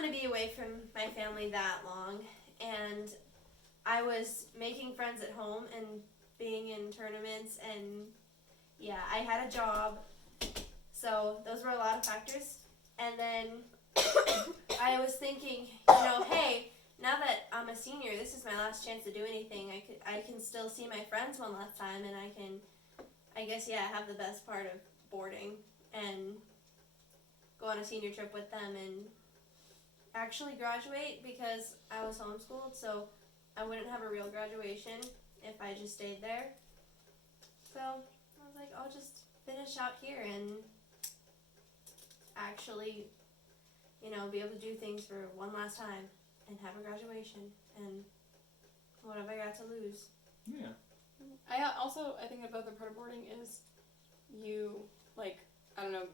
want to be away from my family that long, and I was making friends at home and being in tournaments, and yeah, I had a job, so those were a lot of factors. And then I was thinking, hey, now that I'm a senior, this is my last chance to do anything. I can still see my friends one last time, and I can, I guess, have the best part of boarding and go on a senior trip with them and actually graduate, because I was homeschooled, so I wouldn't have a real graduation if I just stayed there. So I was like, I'll just finish out here and actually, be able to do things for one last time and have a graduation, and what have I got to lose? Yeah. I think the other part of boarding is you,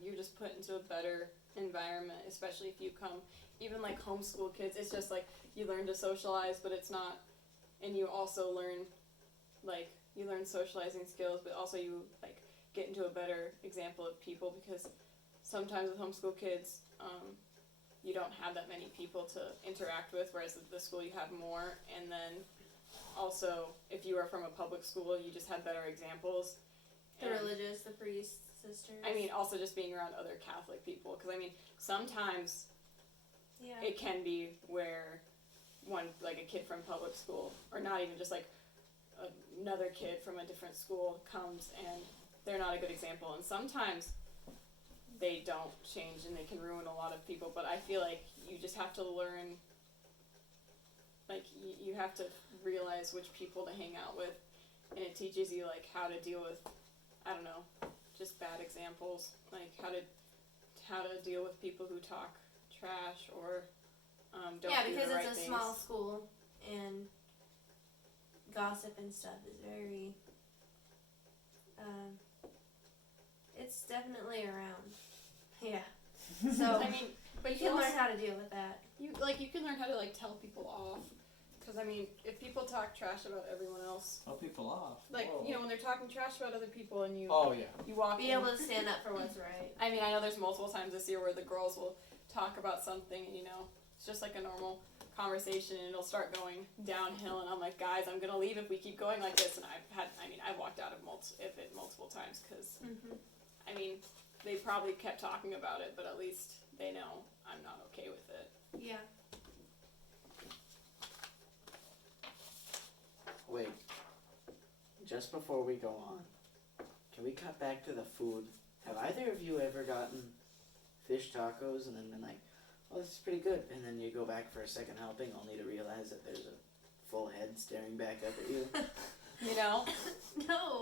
you're just put into a better environment, especially if you come, even like homeschool kids, it's just like you learn to socialize, but it's not, and you also learn, you learn socializing skills, but also you, get into a better example of people, because sometimes with homeschool kids, you don't have that many people to interact with, whereas at the school you have more, and then also, if you are from a public school, you just have better examples. The religious, the priests, sisters. Also just being around other Catholic people, because, sometimes it can be where a kid from public school, or not even just, another kid from a different school comes and they're not a good example, and sometimes they don't change and they can ruin a lot of people, but I feel like you just have to learn, you have to realize which people to hang out with, and it teaches you, how to deal with, just bad examples, how to deal with people who talk trash or don't do the right things. Yeah, because it's a small school, and gossip and stuff is very, it's definitely around. Yeah. So, but you can learn how to deal with that. You can learn how to, tell people off. Because, if people talk trash about everyone else. Tell people off. When they're talking trash about other people and you... Oh, yeah. You walk Be able to stand up for what's right. I know there's multiple times this year where the girls will talk about something and, it's just like a normal conversation and it'll start going downhill, and I'm like, guys, I'm gonna leave if we keep going like this, and I've walked out of it multiple times, because, they probably kept talking about it, but at least they know I'm not okay with it. Yeah. Wait, just before we go on, can we cut back to the food? Have either of you ever gotten fish tacos and then been like, oh, this is pretty good, and then you go back for a second helping only to realize that there's a full head staring back up at you? No.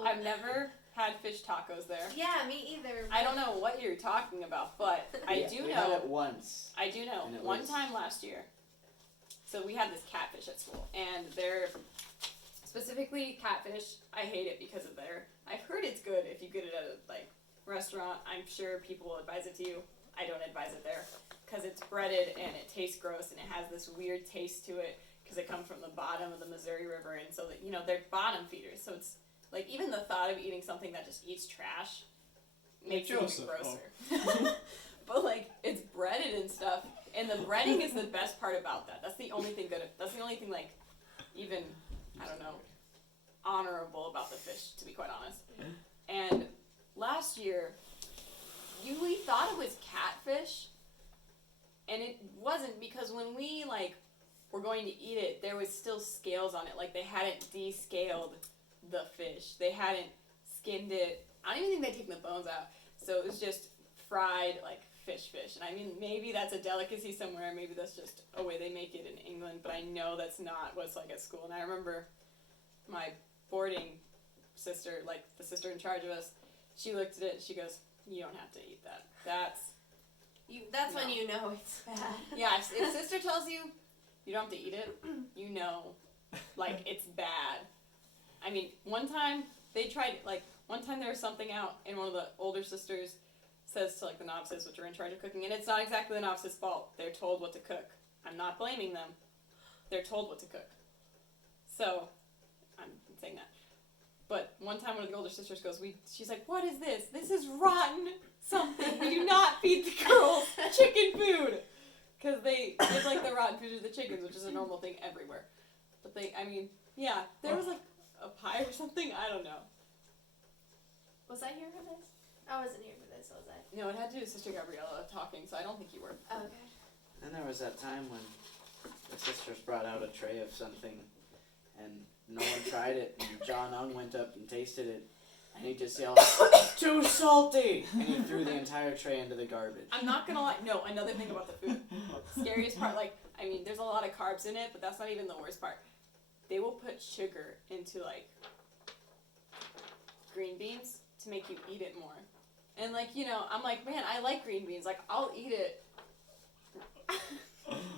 I've never had fish tacos there. Yeah, me either. I don't know what you're talking about, but I do know. We had it once. I do know. One time last year. So we had this catfish at school, and they're specifically catfish. I hate it because of I've heard it's good if you get it at a restaurant. I'm sure people will advise it to you. I don't advise it there because it's breaded and it tastes gross and it has this weird taste to it because it comes from the bottom of the Missouri River, and so that they're bottom feeders. So it's even the thought of eating something that just eats trash makes it even grosser. But it's breaded and stuff, and the breading is the best part about that. That's the only thing good. That's the only thing even honorable about the fish, to be quite honest. And last year, we thought it was catfish, and it wasn't, because when we were going to eat it, there was still scales on it. They hadn't descaled the fish. They hadn't skinned it. I don't even think they'd taken the bones out. So it was just fried fish. And maybe that's a delicacy somewhere. Maybe that's just a way they make it in England. But I know that's not what it's like at school. And I remember my boarding sister, the sister in charge of us, she looked at it and she goes, "You don't have to eat that. That's when you know it's bad." Yeah, if sister tells you you don't have to eat it, you know, it's bad. One time they tried, one time there was something out, and one of the older sisters says to, the novices, which are in charge of cooking, and it's not exactly the novices' fault. They're told what to cook. I'm not blaming them. They're told what to cook. So, I'm saying that. But one time one of the older sisters goes, she's like, "What is this? This is rotten something. We do not feed the girls chicken food." Because they give like the rotten food to the chickens, which is a normal thing everywhere. But there was like a pie or something. I don't know. Was I here for this? I wasn't here for this, was I? No, it had to do with Sister Gabriella talking, so I don't think you were. Oh, okay. Then there was that time when the sisters brought out a tray of something and no one tried it, and John Ung went up and tasted it, and he just yelled, "Too salty!" And he threw the entire tray into the garbage. I'm not gonna lie. No, another thing about the food. Scariest part, like, I mean, there's a lot of carbs in it, but that's not even the worst part. They will put sugar into, like, green beans to make you eat it more. And, like, you know, I'm like, man, I like green beans. Like, I'll eat it.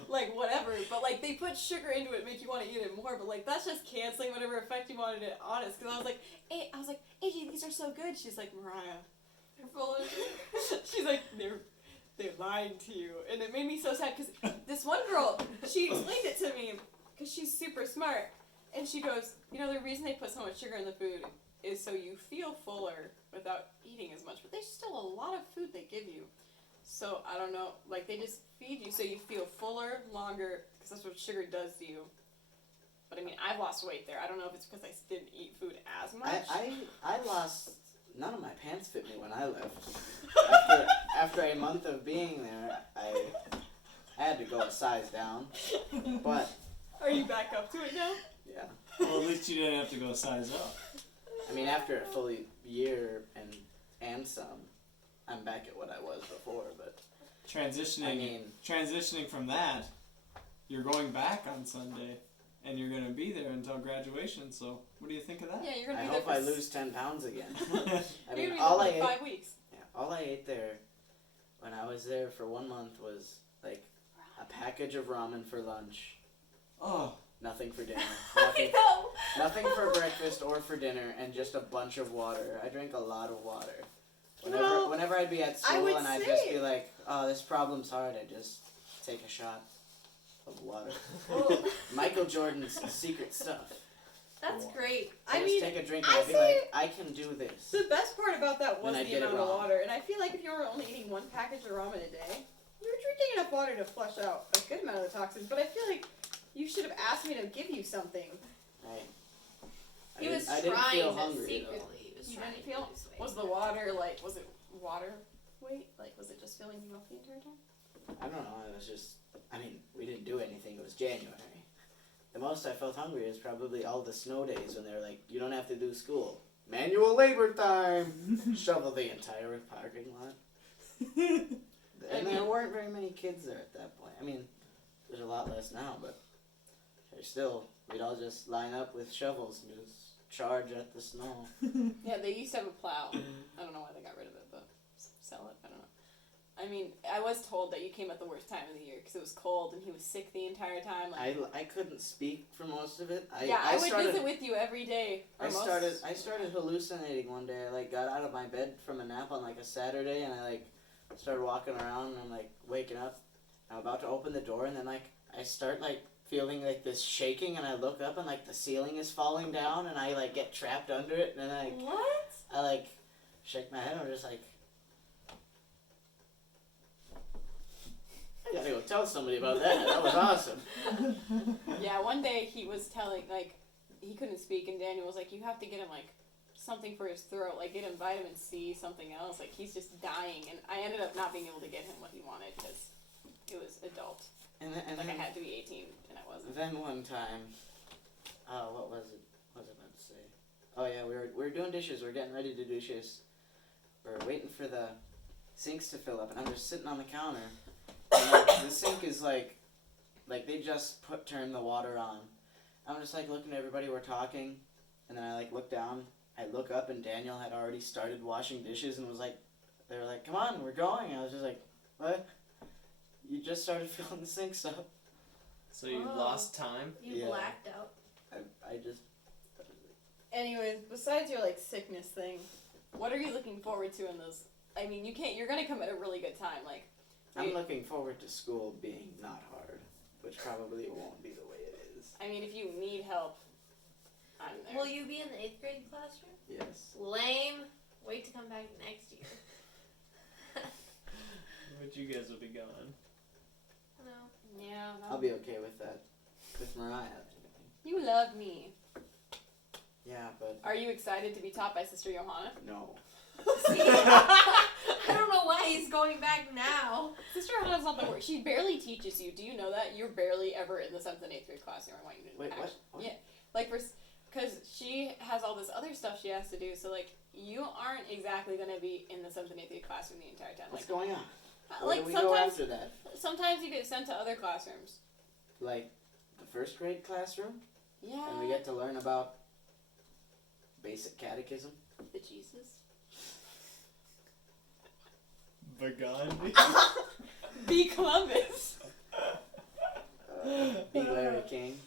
Like, whatever. But, like, they put sugar into it to make you want to eat it more. But, like, that's just canceling whatever effect you wanted it on us. Because I was like, AJ, these are so good. She's like, Mariah, they're full of sugar. She's like, they're lying to you. And it made me so sad because this one girl, she explained it to me because she's super smart. And she goes, you know, the reason they put so much sugar in the food is so you feel fuller without eating as much. But there's still a lot of food they give you. So, I don't know, like, they just feed you so you feel fuller, longer, because that's what sugar does to you. But, I mean, I've lost weight there. I don't know if it's because I didn't eat food as much. I lost, none of my pants fit me when I left. After a month of being there, I had to go a size down, but... Are you back up to it now? Yeah. Well, at least you didn't have to go size up. I mean, after a full year and some, I'm back at what I was before, but transitioning from that, you're going back on Sunday, and you're going to be there until graduation, so what do you think of that? Yeah, you're going to I be there hope I lose 10 pounds again. I you're mean, going to be there for 5 weeks. Yeah, all I ate there when I was there for 1 month was, like, a package of ramen for lunch. Oh. Nothing for dinner. I know. Nothing for breakfast or for dinner, and just a bunch of water. I drank a lot of water. Whenever I'd be at school and I'd just be like, oh, this problem's hard, I'd just take a shot of water. Michael Jordan's secret stuff. That's great. I mean, take a drink and I'd be like, I can do this. The best part about that was the amount of wrong. water. And I feel like if you were only eating one package of ramen a day, you're drinking enough water to flush out a good amount of the toxins. But I feel like you should have asked me to give you something. Right. He was I didn't trying feel to hungry, secretly. though. He was You trying didn't to feel? lose weight. Was the water, like, was it water weight? Like, was it just filling you up the entire time? I don't know, it was just, I mean, we didn't do anything, it was January. The most I felt hungry is probably all the snow days when they're like, you don't have to do school. Manual labor time! Shovel the entire parking lot. And there weren't very many kids there at that point. I mean, there's a lot less now, but there's still, we'd all just line up with shovels and just charge at the snow. Yeah, they used to have a plow. I don't know why they got rid of it, but sell it. I don't know. I mean, I was told that you came at the worst time of the year because it was cold and he was sick the entire time. Like, I couldn't speak for most of it. I would visit with you every day. I started hallucinating one day. I got out of my bed from a nap on like a Saturday and I started walking around and I'm waking up. I'm about to open the door and then I start feeling this shaking and I look up and the ceiling is falling down and I get trapped under it and then what? I shake my head and I'm just I gotta go tell somebody about that. That was awesome. Yeah, one day he was telling he couldn't speak and Daniel was like, you have to get him something for his throat, get him vitamin C, something else. He's just dying, and I ended up not being able to get him what he wanted because it was adult. And I had to be 18, and I wasn't. Then one time, what was it? What was I about to say? Oh yeah, we were doing dishes. We were getting ready to do dishes. We were waiting for the sinks to fill up, and I'm just sitting on the counter. And the sink is they just turned the water on. I'm just looking at everybody. We're talking, and then I look down. I look up, and Daniel had already started washing dishes, and was they were come on, we're going. I was just what? You just started filling the sinks up. So you lost time? You blacked out. I just... Anyways, besides your sickness thing, what are you looking forward to in those? I mean, you're gonna come at a really good time. I'm looking forward to school being not hard, which probably won't be the way it is. I mean, if you need help, I'm there. Will you be in the 8th grade classroom? Yes. Lame. Wait to come back next year. But you guys will be going. No. Yeah. I'll be okay with that. With Mariah. You love me. Yeah, but Are you excited to be taught by Sister Johanna? no. See? I don't know why he's going back now. Sister Johanna's not the worst. She barely teaches you. Do you know that? You're barely ever in the 7th and 8th grade classroom. I want you to Wait, what? Yeah. Like, because she has all this other stuff she has to do, so, like, you aren't exactly going to be in the 7th and 8th grade classroom the entire time. What's Like, going on? Where like do we go sometimes, after that? sometimes you get sent to other classrooms. Like the first grade classroom? Yeah. And we get to learn about basic catechism? The Jesus. Bagandi. Be Columbus. Big Larry King,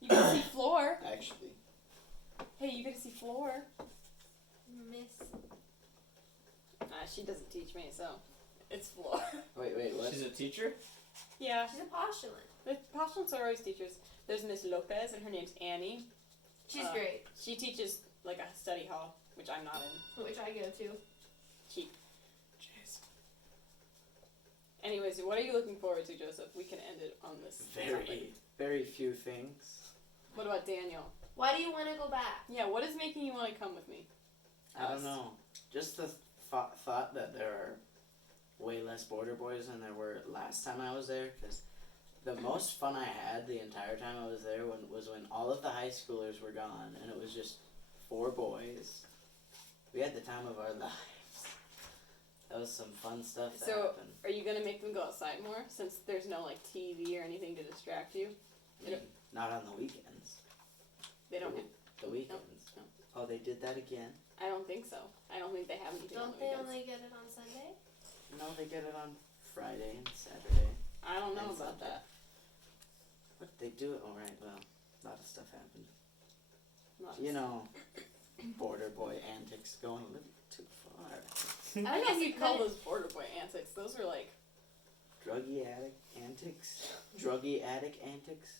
You get to see Floor. actually. Hey, you get to see Floor. Miss. She doesn't teach me, so it's Floor. Wait, what? She's a teacher? Yeah. She's a postulant. The postulants are always teachers. There's Miss Lopez, and her name's Annie. She's great. She teaches, like, a study hall, which I'm not in. Which I go to. Cheap. Jeez. Anyways, what are you looking forward to, Joseph? We can end it on this topic. Very few things. What about Daniel? Why do you want to go back? Yeah, what is making you want to come with me? I don't know. Just the thought that there are way less border boys than there were last time I was there, because the most fun I had the entire time I was there was when all of the high schoolers were gone and it was just 4 boys. We had the time of our lives. That was some fun stuff that happened. Are you going to make them go outside more, since there's no, like, TV or anything to distract you? I mean, not on the weekends. They don't. The weekends. No. Oh, they did that again? I don't think so. I don't think they have anything on Don't the they weekends. only get it on Sunday? No, they get it on Friday and Saturday. I don't know And about Sunday. that. But they do it alright, well, a lot of stuff happened. Not You know, border boy antics going a little too far. I don't know if you'd call those border boy antics. Those are like Druggy addict antics? Druggy addict antics?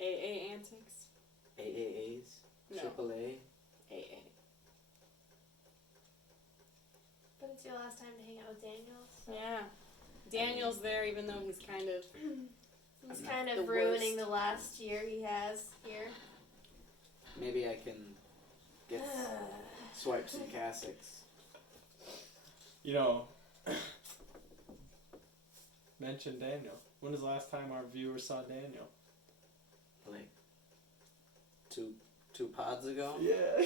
AA antics. AAAs? No. AAA? AA. But it's your last time to hang out with Daniel. So. Yeah. Daniel's there, even though he's kind of. He's I'm kind the of ruining worst. the last year he has here. Maybe I can get swipe some Cassicks. You know, mention Daniel. When was the last time our viewers saw Daniel? Like, two pods ago? Yeah,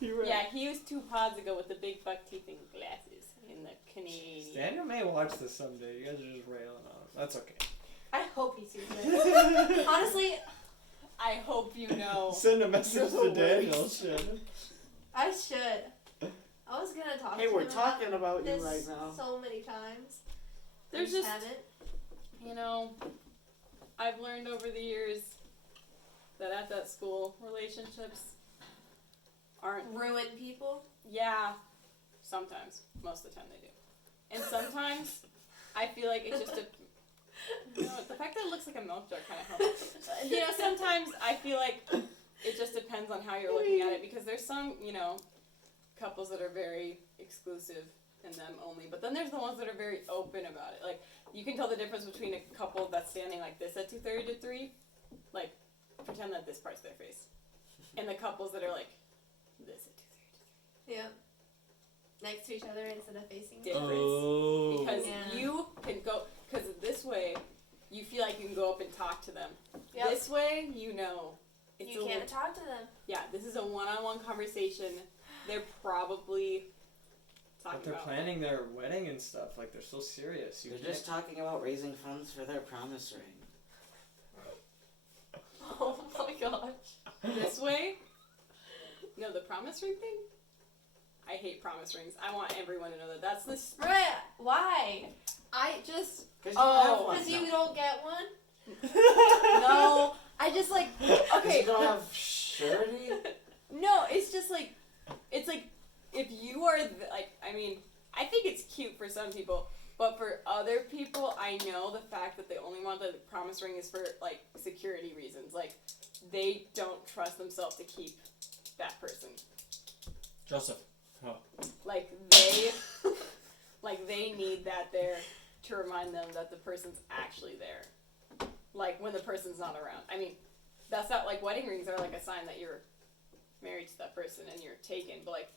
you're right. Yeah, he was 2 pods ago with the big buck teeth and glasses in the Canadian. Daniel may watch this someday. You guys are just railing on him. That's okay. I hope he sees it. Honestly, I hope you know. Send a message You're to the Daniel, worst. Shannon. I should. I was gonna talk Hey, to we're him talking about about you this right now. so many times. There's I just, haven't. you know, I've learned over the years that at that school, relationships aren't. Ruin people. Yeah, sometimes. Most of the time they do. And sometimes I feel like it's just a. You know, the fact that it looks like a milk jar kind of helps. You know, sometimes I feel like it just depends on how you're looking at it, because there's some, you know, couples that are very exclusive and them only, but then there's the ones that are very open about it. Like, you can tell the difference between a couple that's standing like this at 2:30 to 3, like, pretend that this part's their face, and the couples that are like this at 2:30 to 3. Yeah. Next to each other instead of facing each Difference. other. Oh. Because Yeah. you can go, because this way, you feel like you can go up and talk to them. Yep. This way, you know, it's You can't talk to them. Yeah, this is a one-on-one conversation. They're probably talking But they're about. planning their wedding and stuff. Like, they're so serious. You They're can't- just talking about raising funds for their promise ring. Oh my gosh. This way. No, the promise ring thing. I hate promise rings. I want everyone to know that. That's the. Right. Why? I just. Because Oh, Because you don't get one? No. I just like. Okay. You don't have surety? No, it's just like, it's like, if you are, like, I mean, I think it's cute for some people, but for other people, I know the fact that they only want the promise ring is for, like, security reasons. Like, they don't trust themselves to keep that person. Joseph. Oh. Like, they need that there. to remind them that the person's actually there. Like, when the person's not around. I mean, that's not, like, wedding rings are, like, a sign that you're married to that person and you're taken. But, like,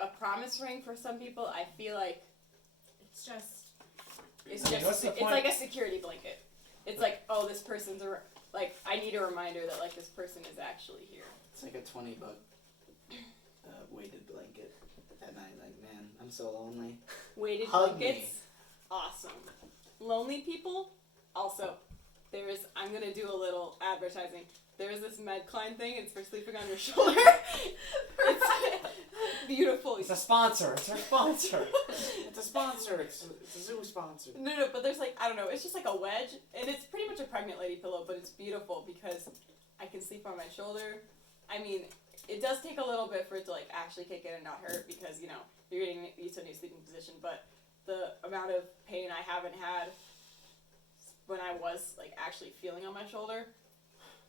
a promise ring for some people, I feel like It's just. it's like a security blanket. It's like, oh, this person's like, I need a reminder that, like, this person is actually here. It's like a $20 weighted blanket at night. Like, man, I'm so lonely. Weighted Hug blankets, me. awesome. Lonely people, also. I'm gonna do a little advertising. There's this Medcline thing. It's for sleeping on your shoulder. It's beautiful. It's a sponsor. It's our sponsor. It's a sponsor. It's a zoo sponsor. No, but there's like, I don't know, it's just like a wedge, and it's pretty much a pregnant lady pillow, but it's beautiful because I can sleep on my shoulder. I mean, it does take a little bit for it to like actually kick in and not hurt because, you know, you're getting used to a new sleeping position, but the amount of pain I haven't had when I was like actually feeling on my shoulder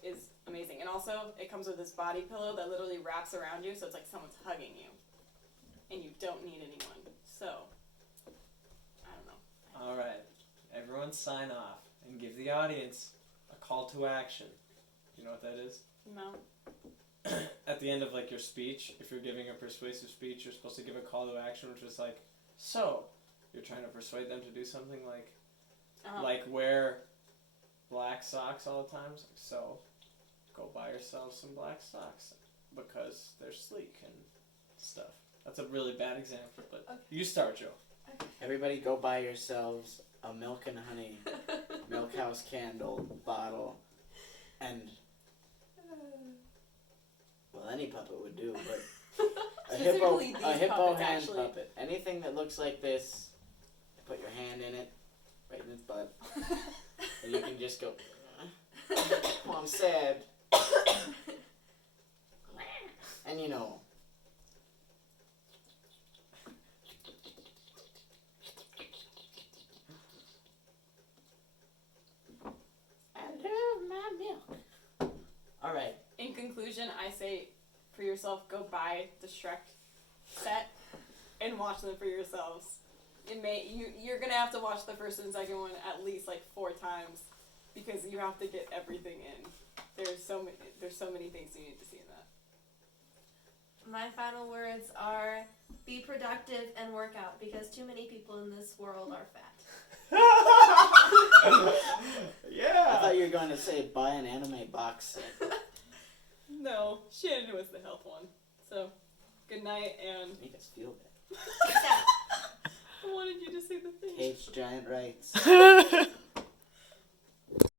is amazing. And also, it comes with this body pillow that literally wraps around you, so it's like someone's hugging you, and you don't need anyone. So, I don't know. All right, everyone sign off and give the audience a call to action. You know what that is? No. At the end of like your speech, if you're giving a persuasive speech, you're supposed to give a call to action, which is like, so you're trying to persuade them to do something like wear black socks all the time. So go buy yourself some black socks because they're sleek and stuff. That's a really bad example, but Okay. you start, Joe. Everybody go buy yourselves a milk and honey milk house candle bottle, and well, any puppet would do, but a hippo Specifically these hand puppets, actually. puppet. Anything that looks like this, put your hand in it, right in its butt, and you can just go, oh, I'm sad. And you know, I love my milk. All right. In conclusion, I say for yourself, go buy the Shrek set and watch them for yourselves. You're gonna have to watch the first and second one at least like 4 times because you have to get everything in. There's so many things you need to see in that. My final words are be productive and work out because too many people in this world are fat. Yeah. I thought you were going to say buy an anime box set. No, Shannon was the health one. So, good night, and Make us feel bad. I wanted you to say the thing. Cage giant rights.